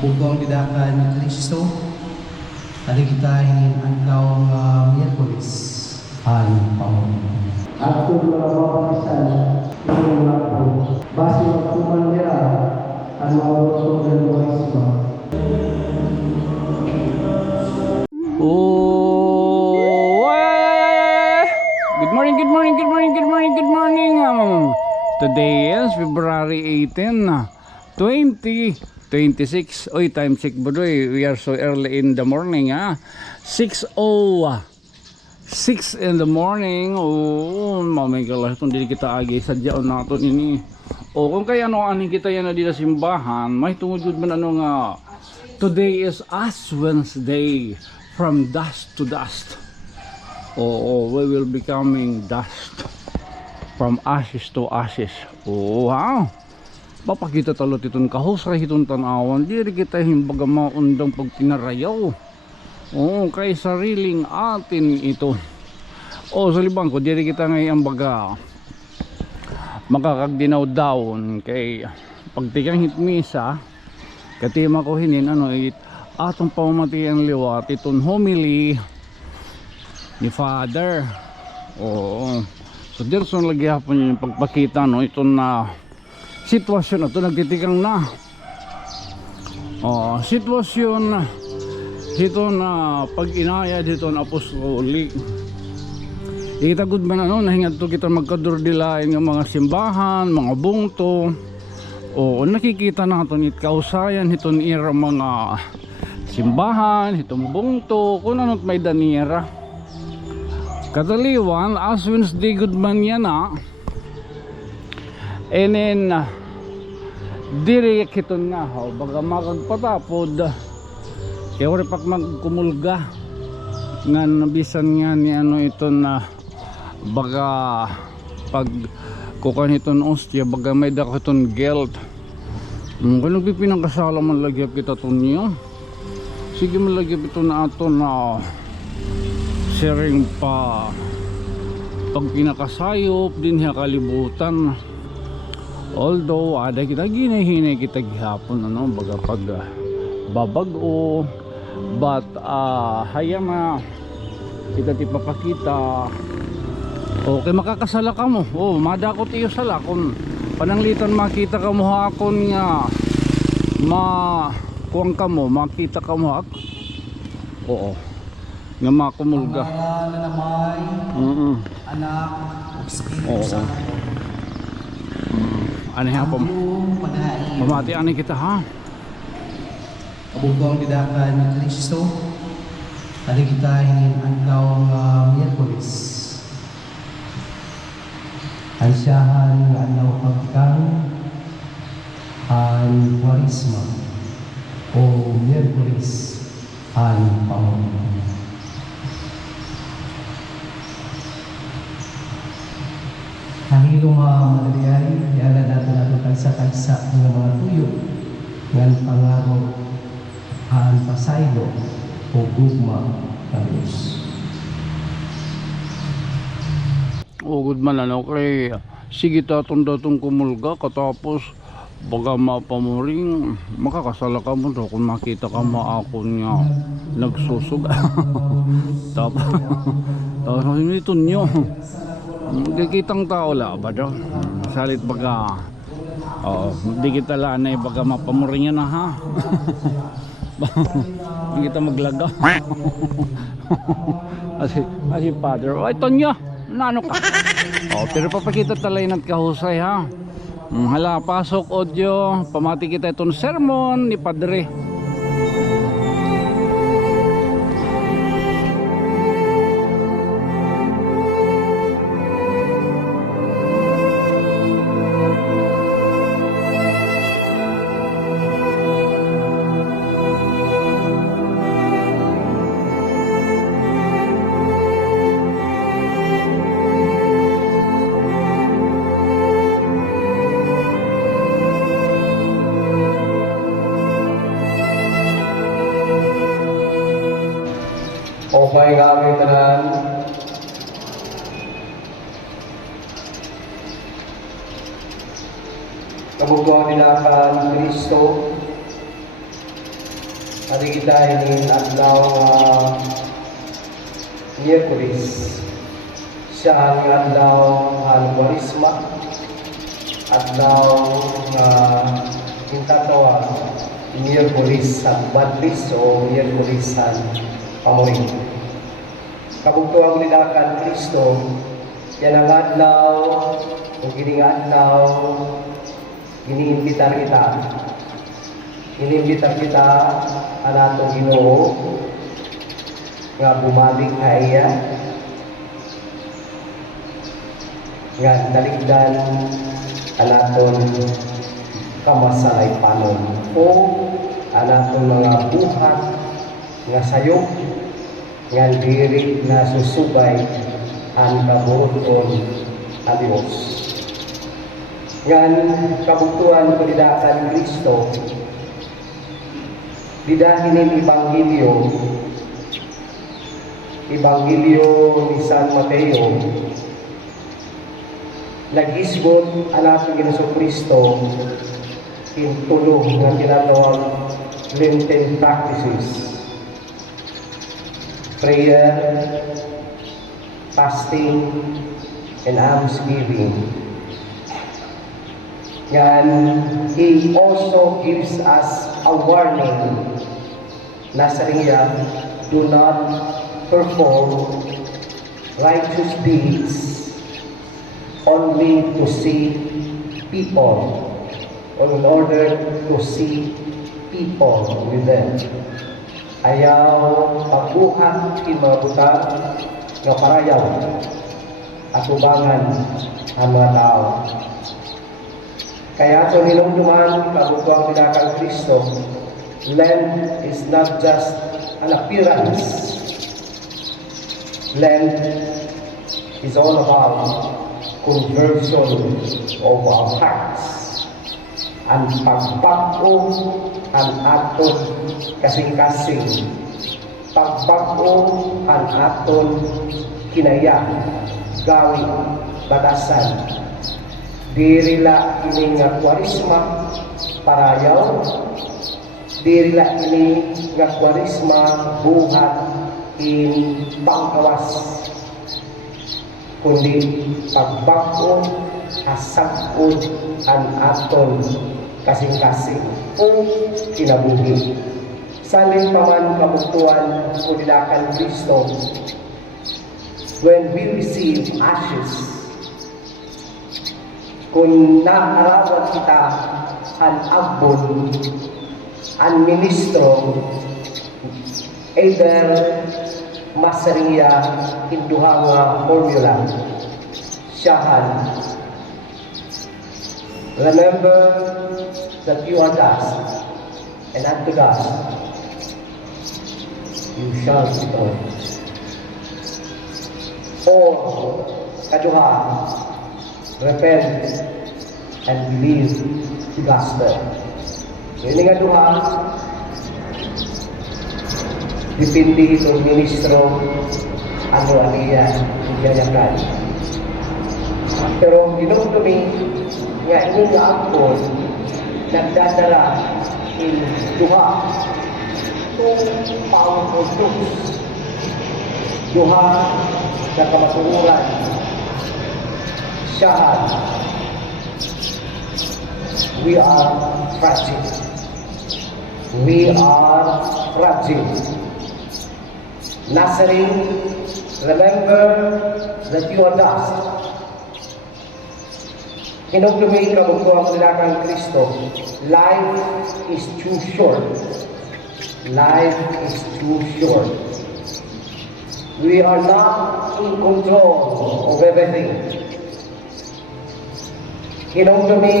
Bugong didakan ni Kristo. Hari kita ingin adlaw Miyerkules ay Panginoon. Ato mga babalisan ng lapo. Base magkuman nila ang mga utos ng Burisma. Good morning. Today is February 18, 2026. Oy, time check bodoy. We are so early in the morning, 6:06 in the morning. Oh, mamay kalas kung dili kita agi sadyaon naton ini. O kung kaya ano ani kita yan na di na simbahan, may tungod man ano nga. Today is Ash Wednesday, from dust to dust. Oh, we will becoming dust, from ashes to ashes. Oh, wow. Papakita talot itong kahusay itong tanawan. Diri kita himbaga maundang pagtinarayaw. Oh, kay sariling atin ito. Oh, sa libang ko, diri kita ngayon baga makakagdinaw daon kay pagtikang hitmisa katima ko hinin ano atong pamamatian liwat itong homily ni Father. Oo. So Dirson lagi hapon yung pagpakita no itong na sitwasyon na ito nagtitikang na sitwasyon ito na pag-inaya dito ng apostolic. Itagod man ano nahingat to kita magkadurdilain ng mga simbahan, mga bungto. O nakikita natin it kausayan itong ira mga simbahan, itong bungto, kung ano't may danira. Kataliwan, Ash Wednesday good man yan and then diri kiton nga baga makagpatapod kaya wala pak magkumulga nga nabisan nga ni ano ito na baga pag kukan iton ostya baga may dako iton guilt kung nagpipinangkasala man lagyap kita ito niyo sige man lagyap ito na ato na sharing pa pag pinakasayop din niya kalibutan. Although ada kita ginahinay kita gihapon ano baga pag babago but hayama kita ti papakita okay makakasala ka mo madakot iyo sala kung pananglitan makita ka mo hakon nga kuwang ka mo makita ka mo oo nga makumulga na namay anak o Espiritu Santo. Ano nga po pamati ani kita Bugong didakan ni Kristo. Hari kita ingin adlaw Miyerkules. Ansyahan nga adlaw pagkang ang Burisma o Miyerkules ang Panginoon. Hangilong madaliyay, yala natin natin tagsa-tagsa ng mga tuyo ng pangaro ang pasaylo o gugma ng Diyos. Good man ano kay sige tatong datong kumulga katapos baga mapamuring makakasala ka mo kung makita ka maakon nga nagsusuga tapos ito nyo gagitang tao la ba daw salit baga di kita lanay baga mapamuring yan hindi kita maglaga asi Father ito nyo nano ka pero papakita talay ng kahusay hala pasok audio pamati kita itong sermon ni Padre. Okay nga aming tanan. Kabugtuan nilakan Kristo. Ari kita ini adlaw Miyerkules. Siya ang adlaw Kwaresma, adlaw tinatawag Miyerkules sa Badlis o Miyerkules sa Pamuring. Kabugtuang nilakan Kristo, yan ang adlaw o gining adlaw iniimbitar kita. Inimbitar kita ang atong Ginoo nga bumalik kaya nga daligdan ang aton kamasay panon o ang aton mga buhat nga sayok nga diri na susubay ang kabuoton a Dios. Ngan kabuktuan ko didakan Kristo didahin ng Ebanghelyo ni San Mateo, nag-isgot ang ating Ginoong Kristo in tulong ng tinatawag Lenten practices, prayer, fasting, and almsgiving. And He also gives us a warning na sa niya, do not perform righteous deeds only to see people or in order to see people with them. Ayaw pagbuhat ng mga butang na parayaw at ubangan ang mga tao. Kaya ito nilungduman kabuktuang pinakang Kristo, Lent is not just an appearance. Lent is all about conversion of our hearts and pagbago ang aton kasing-kasing, pagbago ang aton kinaya, gawin, batasan. Dirila ini nga Kwaresma parayaw, dirila ini nga Kwaresma buhat in pangkawas, kundi pagbago asagod ang aton kasing-kasing o kinabuhi. Salin paman kabuktuan o dilakan Kristo, when we receive ashes, kung naarawan kita ang agbon, ang ministro, either masariya induha nga formula, siyahan. Remember that you are dust, and unto dust you shall return. Or, kaduha, repent and believe the gospel. Ini nga duha, dipindi itong ministro ano aniya iyayakan. Pero ginugtumi nga ini nga angkon nagdadala in duha, two powerful truths, duha na kamatuuran, siyahan. We are fragile. We are fragile. Nazarene, remember that you are dust. Inugdumi kabuktuang nilakan Kristo, life is too short. Life is too short. We are not in control of everything. Inugdumi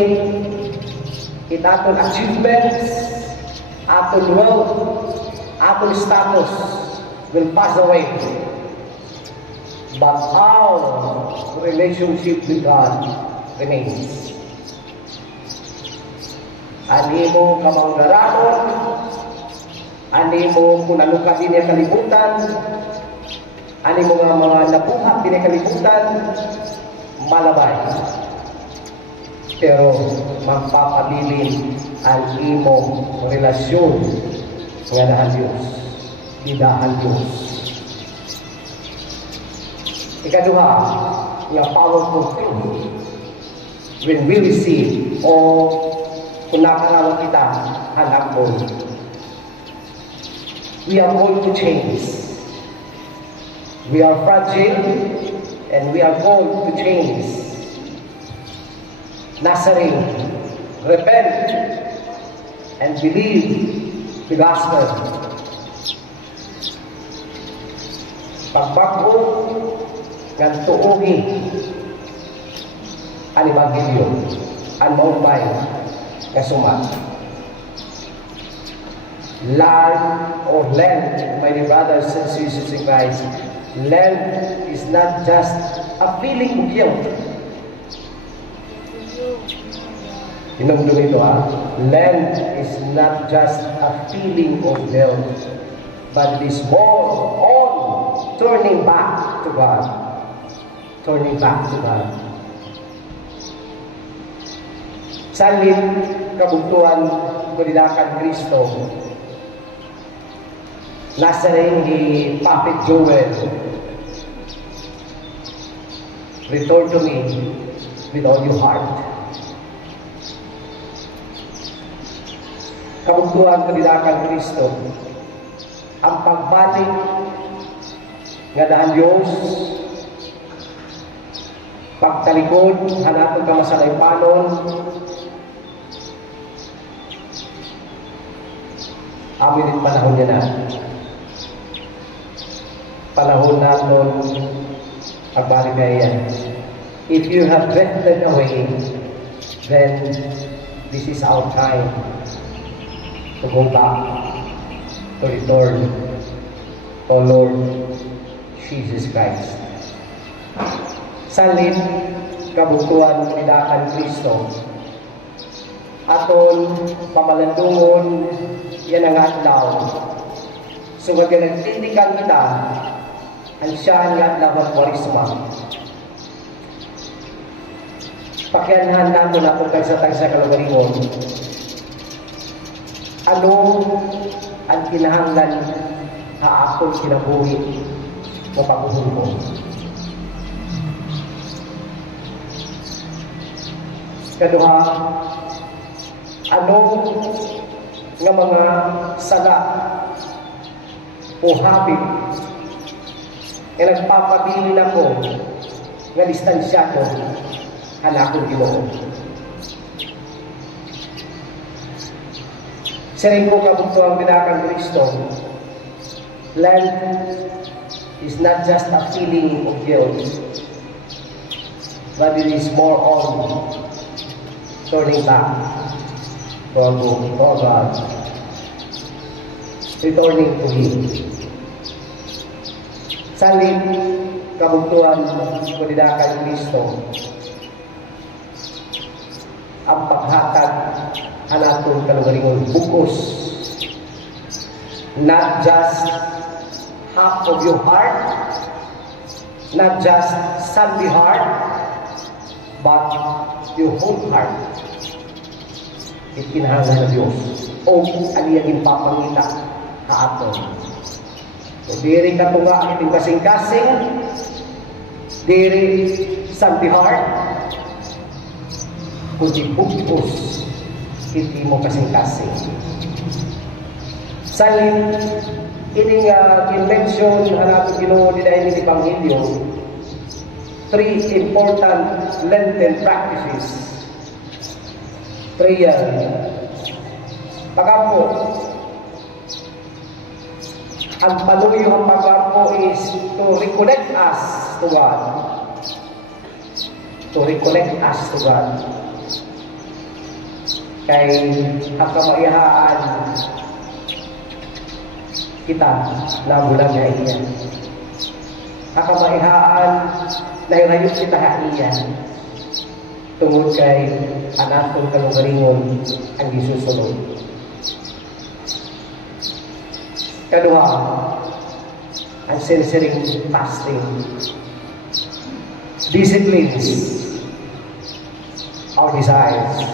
in aton achievements, aton wealth, aton status will pass away. But our relationship with God remains. Ani mo kamanggaranon, ani mo kung ano ka din kalibutan, ani mo nga mga nabuhat din kalibutan, malabay. Pero magpapabilin ang imong relasyon nga dahal Diyos, idahan Diyos. Ikaduha, nga powerful thing when we receive o kung nakarawan kita hanapon, we are going to change. We are fragile and we are going to change. Nazarene, repent and believe the gospel. Pagbago ng tuugi ang Ebanghelyo, ang maupay kasumat. Learn or learn, my brothers and sisters in Christ, learn is not just a feeling of guilt. Inong ito Learn is not just a feeling of guilt, but it is more on turning back to God. Turning back to God. Salin kabugtuan kulilakan Kristo. Nazarene ni Prophet Joel. Return to me with all your heart. Kabugtuan kulilakan Kristo. Ang pagbalik nga dahil Diyos, pagtalikod, hanapon ka masalaypanon, amin din panahon niya na. Panahon natin pagbalik na iyan. If you have drifted away, then this is our time to go back, to return, O Lord Jesus Christ. Salin kabutuan nidakan Kristo. Aton pamalandungon yan ang adlaw. So wag nagtindikan kita ang siya nga adlaw ng Kwaresma. Pakianhan nato na kung tagsa-tagsa kalagaringon. Ano ang kinahanglan haakon kinabuhi o pag-uhon mo? Kaduha, ano nga mga sala o habit na nagpapabilin ako nga distansya ko hanakon Ginoo. Siring ko kabugtuang binakan Kristo, Lent is not just a feeling of guilt, but it is more on turning back to God, returning to Him. Salin kabugtuan kulidakan Kristo, ang paghatag hanatong kalugaringon bukos, not just half of your heart, not just Sunday heart, but your whole heart. Ikinahanglan ng Diyos o aliyaging papangita kaaton. So diri ka tunga ang iting kasing-kasing, diri Sunday heart, kundi bukos hindi mo kasing-kasing. Salin ining convention hanapon Ginoo di dahil ni Ebanghelyo, 3 important Lenten practices. Prayer, pag-apo. Ang paluyo ang pag-apo is to reconnect us to God. To reconnect us to God. Kay ang kamaihaan kita na mula nga iyan. Ang kamaihaan na irayos kita haiyan tungod kay anatong kalugaringon ang gisusunod. Kaduha, ang sinsiring fasting disciplines our desires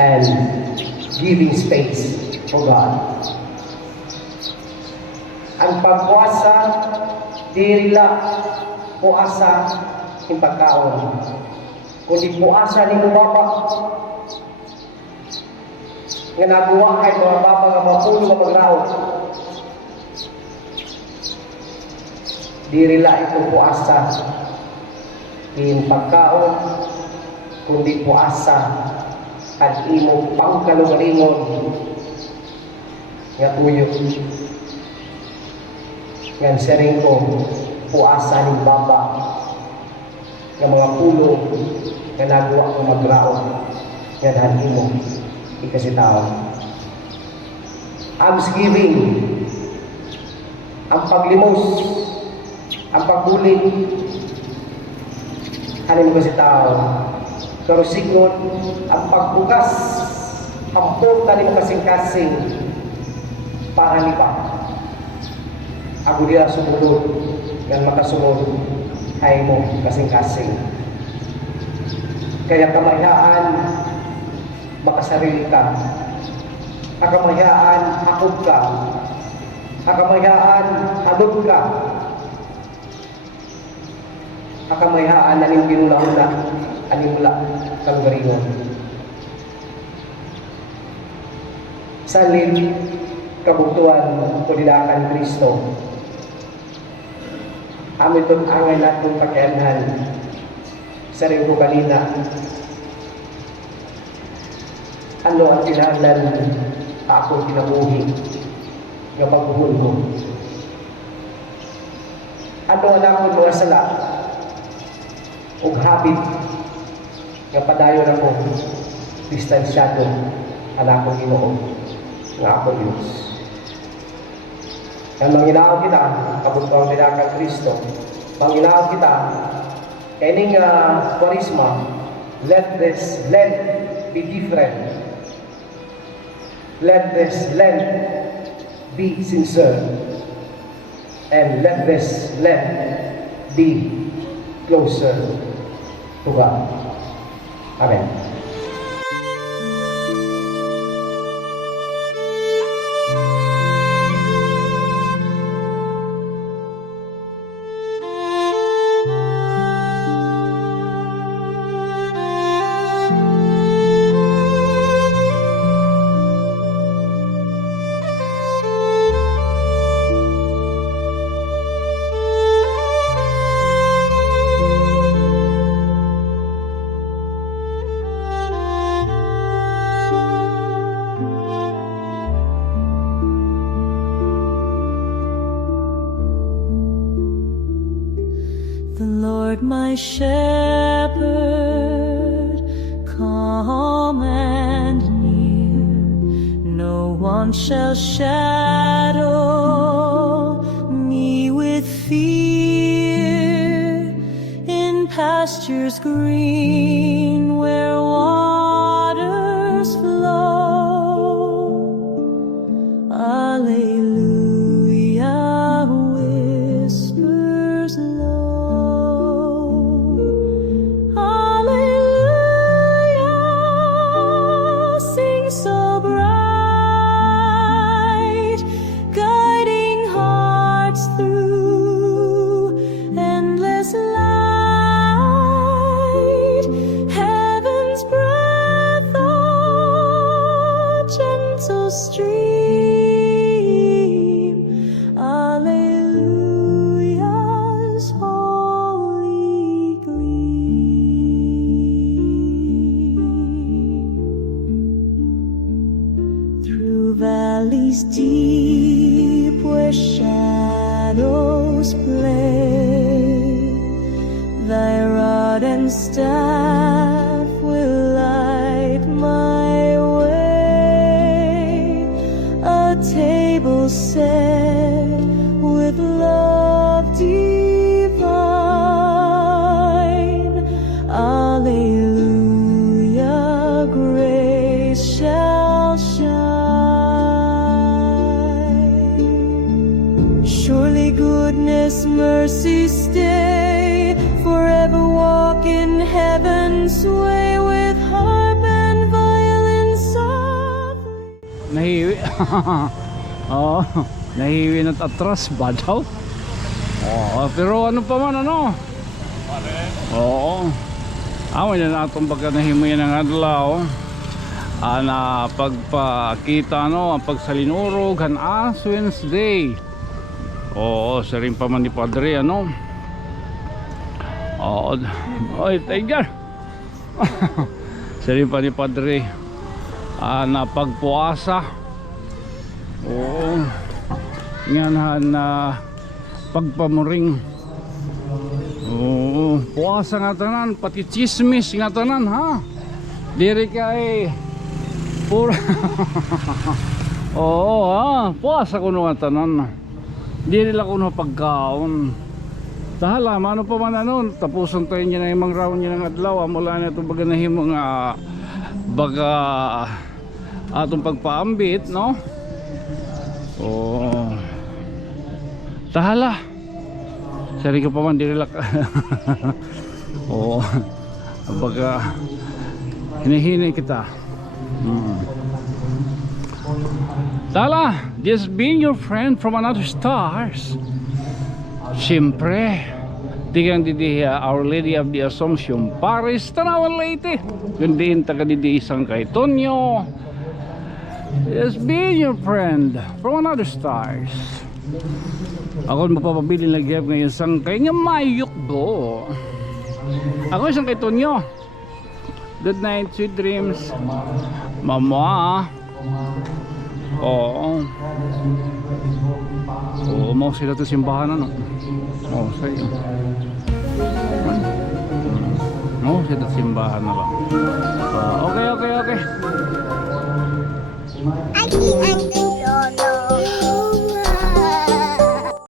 and giving space for God. Ang pagpuasa, dirila puasa ng pagkaon, kundi puasa ni Baba nga nagawa kay mga baba nga mapuno nga magraot. Dirila itong puasa in pagkaon, kundi puasa at imo pangkalugalingon nga tuyo. Nga sering ko puasa ni Baba nga mga pulo nga nagawa ko magraot nga dahil mo ikasitaw. Almsgiving, ang paglimos, ang pagbulig, halim ko si tao. Pero sigon, ang pagbukas, ang porta ni mo kasing-kasing para nipa. Ako diya sumunod, yan makasunod, ay mo kasing-kasing. Kaya kamayaan, makasarili ka. Kamayaan, hakog ka. Kamayaan, halod ka. Kamayaan, aning pinula-hula, aning mula, kalgaringon. Salin, kabuktuan, kulilakan Kristo. Amin itong angay natin pakianhan sa rin ko kanina. Ano ang tinahlan ako kinabuhi ng pagbuhol ko? Ano ang akong mga sala o habit nga padayon ako distansyado ang akong Ginoo ng akong Diyos. Ang manginaw kita, kabutang nila kang Kristo, manginaw kita, kaning Kwarisma, let this Lent be different. Let this Lent be sincere. And let this Lent be closer to God. Amen. The Lord my shepherd, calm and near, no one shall shadow me with fear. In pastures green where waters flow, Alleluia whispers low. So bright, guiding hearts through endless light, heaven's breath, a gentle stream, Alleluia's holy gleam. Through valleys deep where shadows play, thy rod and staff will light my way. A table set with love divine, Alleluia, grace shall shine. Surely goodness, mercy stay, forever walk in heaven's way with harp and violin softly. nahiwi. Oo, nahiwi at atras ba daw? Oo, pero ano pa man ano? Oo. Away na natong pagka nahimuyan ng adlaw. Na pagpakita ano, ang pagsalinurog han Ash Wednesday. Oo, sa rin pa man ni Padre ano. Oo. Oy, tiger. Sa rin pa ni Padre. Na pagpuasa. Oo. Nga na pagpamuring. Oo, puasa nga tanan, pati chismis nga tanan ha. Diri kay pura. Oo ha, puasa kuno nga tanan. Diri la kuno pagkaon. Tahala mano pa man ano, tapuson tayo niya na imong round niya ng adlaw, mula na ito baga nahimo nga baga atong pagpaambit no. Oo. Tahala. Sari ka pa man dirilak. Oo. Baga hinihinay kita. Tala, just being your friend from another stars. Siyempre, digang didiya Our Lady of the Assumption, Paris, Tanawan Leyte. Kundiin taga didi isang kay Tonyo. Just being your friend from another stars. Ako magpapabili na gyap ngayon sang kay nga mayok do. Ako isang kay Tonyo. Good night, sweet dreams. Mama. Oo. Oo, mau sila to simbahan ano. Oo, sa'yo. Oo, sila simbahan na lang. Okay.